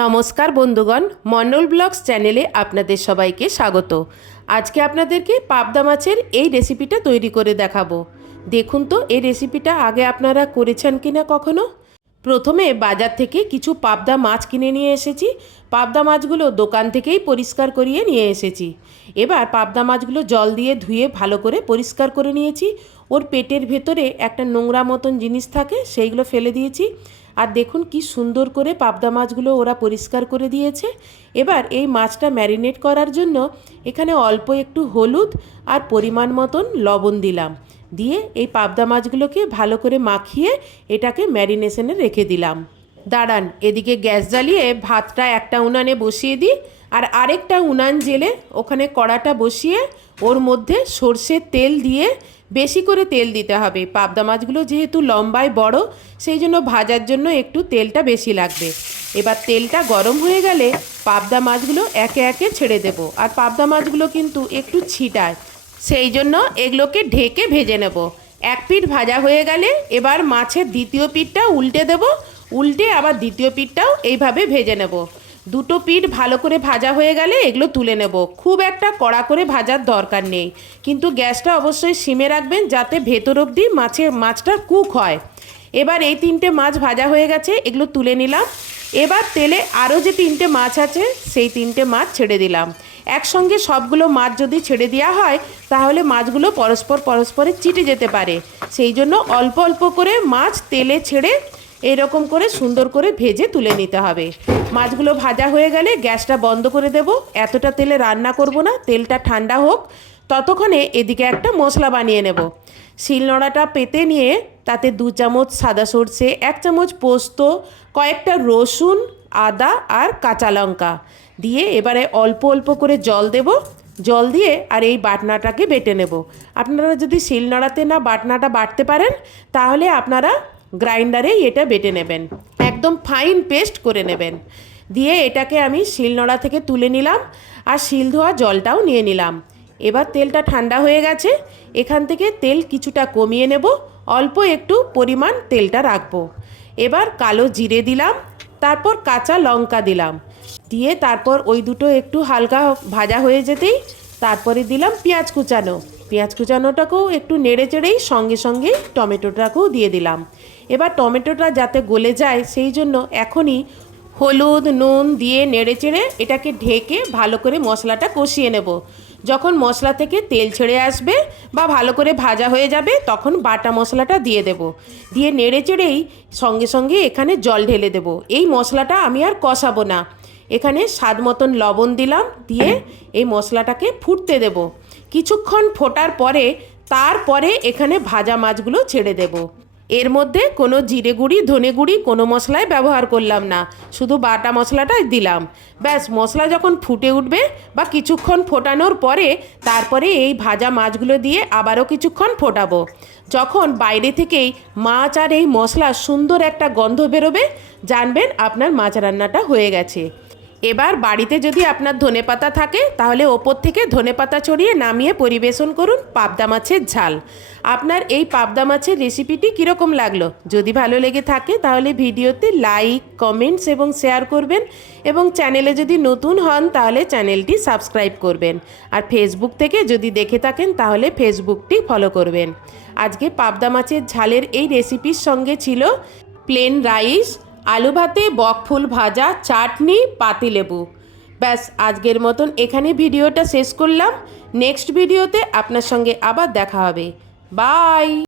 নমস্কার বন্ধুগণ মন্ডল ব্লগস চ্যানেলে আপনাদের সবাইকে স্বাগত। আজকে আপনাদেরকে পাবদা মাছের এই রেসিপিটা তৈরি করে দেখাবো। দেখুন তো, এই রেসিপিটা আগে আপনারা করেছেন কিনা কখনো? প্রথমে বাজার থেকে কিছু পাবদা মাছ কিনে নিয়ে এসেছি। পাবদা মাছগুলো দোকান থেকেই পরিষ্কার করিয়ে নিয়ে এসেছি। এবার পাবদা মাছগুলো জল দিয়ে ধুয়ে ভালো করে পরিষ্কার করে নিয়েছি। ওর পেটের ভেতরে একটা নোংরা মতন জিনিস থাকে, সেইগুলো ফেলে দিয়েছি। আর দেখুন কি সুন্দর করে পাবদা মাছগুলো ওরা পরিষ্কার করে দিয়েছে। এবার এই মাছটা ম্যারিনেট করার জন্য এখানে অল্প একটু হলুদ আর পরিমাণ মতন লবণ দিলাম। দিয়ে এই পাবদা মাছগুলোকে ভালো করে মাখিয়ে এটাকে ম্যারিনেশনে রেখে দিলাম। দাঁড়ান, এদিকে গ্যাস জ্বালিয়ে ভাতটা একটা উনানে বসিয়ে দিই আর আরেকটা উনান জেলে ওখানে কড়াটা বসিয়ে ওর মধ্যে সর্ষের তেল দিয়ে বেশি করে তেল দিতে হবে। পাবদা মাছগুলো যেহেতু লম্বায় বড়, সেই জন্য ভাজার জন্য একটু তেলটা বেশি লাগবে। এবার তেলটা গরম হয়ে গেলে পাবদা মাছগুলো একে একে ছেড়ে দেব। আর পাবদা মাছগুলো কিন্তু একটু ছিটায়। সেই জন্য এগুলোকে ঢেকে ভেজে নেব। এক পিঠ ভাজা হয়ে গেলে এবার মাছের দ্বিতীয় পিঠটা উল্টে দেব, উল্টে আবার দ্বিতীয় পিঠটাও এইভাবে ভেজে নেব। দুটো পিঠ ভালো করে ভাজা হয়ে গেলে এগুলো তুলে নেব। খুব একটা কড়া করে ভাজার দরকার নেই। কিন্তু গ্যাসটা অবশ্যই সিমে রাখবেন যাতে ভেতর অবধি মাছের মাছটা কুক হয়। এবার এই তিনটে মাছ ভাজা হয়ে গেছে, এগুলো তুলে নিলাম। এবার তেলে আরও যে তিনটে মাছ আছে, সেই তিনটে মাছ ছেড়ে দিলাম। একসঙ্গে সবগুলো মাছ যদি ছেড়ে দেওয়া হয়, তাহলে মাছগুলো পরস্পর পরস্পরে চিটে যেতে পারে। সেই জন্য অল্প অল্প করে মাছ তেলে ছেড়ে এরকম করে সুন্দর করে ভেজে তুলে নিতে হবে। মাছগুলো ভাজা হয়ে গেলে গ্যাসটা বন্ধ করে দেব। এতটা তেলে রান্না করব না, তেলটা ঠান্ডা হোক। ততক্ষণে এদিকে একটা মশলা বানিয়ে নেব। শিলনোড়াটা পেতে নিয়ে তাতে দু চামচ সাদা সর্ষে, এক চামচ পোস্ত, কয়েকটা রসুন আদা আর কাঁচা লঙ্কা। দিয়ে এবারে অল্প অল্প করে জল দেব। জল দিয়ে আর এই বাটনাটাকে বেটে নেব। আপনারা যদি শিলনোড়াতে না বাটনাটা বাটতে পারেন, তাহলে আপনারা গ্রাইন্ডারেই এটা বেটে নেবেন। একদম ফাইন পেস্ট করে নেবেন। দিয়ে এটাকে আমি শিলনোড়া থেকে তুলে নিলাম আর শিল ধোয়া জলটাও নিয়ে নিলাম। এবার তেলটা ঠান্ডা হয়ে গেছে। এখান থেকে তেল কিছুটা কমিয়ে নেব। অল্প একটু পরিমাণ তেলটা রাখব। এবার কালো জিরে দিলাম। তারপর কাঁচা লঙ্কা দিলাম। দিয়ে তারপর ওই দুটো একটু হালকা ভাজা হয়ে যেতেই তারপরে দিলাম পেঁয়াজ কুচানো। পেঁয়াজ কুচানোটাকেও একটু নেড়ে চেড়েই সঙ্গে সঙ্গে টমেটোটাকেও দিয়ে দিলাম। এবার টমেটোটা যাতে গলে যায় সেই জন্য এখনই হলুদ, নুন দিয়ে নেড়ে চেড়ে এটাকে ঢেকে ভালো করে মশলাটা কষিয়ে নেব। যখন মশলা থেকে তেল ছেড়ে আসবে বা ভালো করে ভাজা হয়ে যাবে, তখন বাটা মশলাটা দিয়ে দেব। দিয়ে নেড়ে চেড়েই সঙ্গে সঙ্গে এখানে জল ঢেলে দেব। এই মশলাটা আমি আর কষাবো না। এখানে স্বাদ মতন লবণ দিলাম, দিয়ে এই মশলাটাকে ফুটতে দেব। কিছুক্ষণ ফোটার পরে, তারপরে এখানে ভাজা মাছগুলো ছেড়ে দেব। এর মধ্যে কোনো জিরে গুঁড়ি, ধনে গুঁড়ি কোনো মশলাই ব্যবহার করলাম না। শুধু বাটা মশলাটাই দিলাম। ব্যাস, মশলা যখন ফুটে উঠবে বা কিছুক্ষণ ফোটানোর পরে তারপরে এই ভাজা মাছগুলো দিয়ে আবারও কিছুক্ষণ ফোটাবো। যখন বাইরে থেকেই মাছ আর এই মশলা সুন্দর একটা গন্ধ বেরোবে, জানবেন আপনার মাছ রান্নাটা হয়ে গেছে। এবার বাড়িতে যদি আপনার ধনেপাতা থাকে, তাহলে ওপর থেকে ধনেপাতা ছড়িয়ে নামিয়ে পরিবেশন করুন পাবদা মাছের ঝাল। আপনার এই পাবদা মাছের রেসিপিটি কীরকম লাগল? যদি ভালো লেগে থাকে, তাহলে ভিডিওতে লাইক, কমেন্টস এবং শেয়ার করবেন এবং চ্যানেলে যদি নতুন হন, তাহলে চ্যানেলটি সাবস্ক্রাইব করবেন। আর ফেসবুক থেকে যদি দেখে থাকেন, তাহলে ফেসবুকটি ফলো করবেন। আজকে পাবদা মাছের ঝালের এই রেসিপির সঙ্গে ছিল প্লেন রাইস আলু ভাতে বকফুল ভাজা, চাটনি পাতিলেবু ব্যাস, আজকের মতন এখানে ভিডিওটা শেষ করলাম। নেক্সট ভিডিওতে আপনার সঙ্গে আবার দেখা হবে। বাই!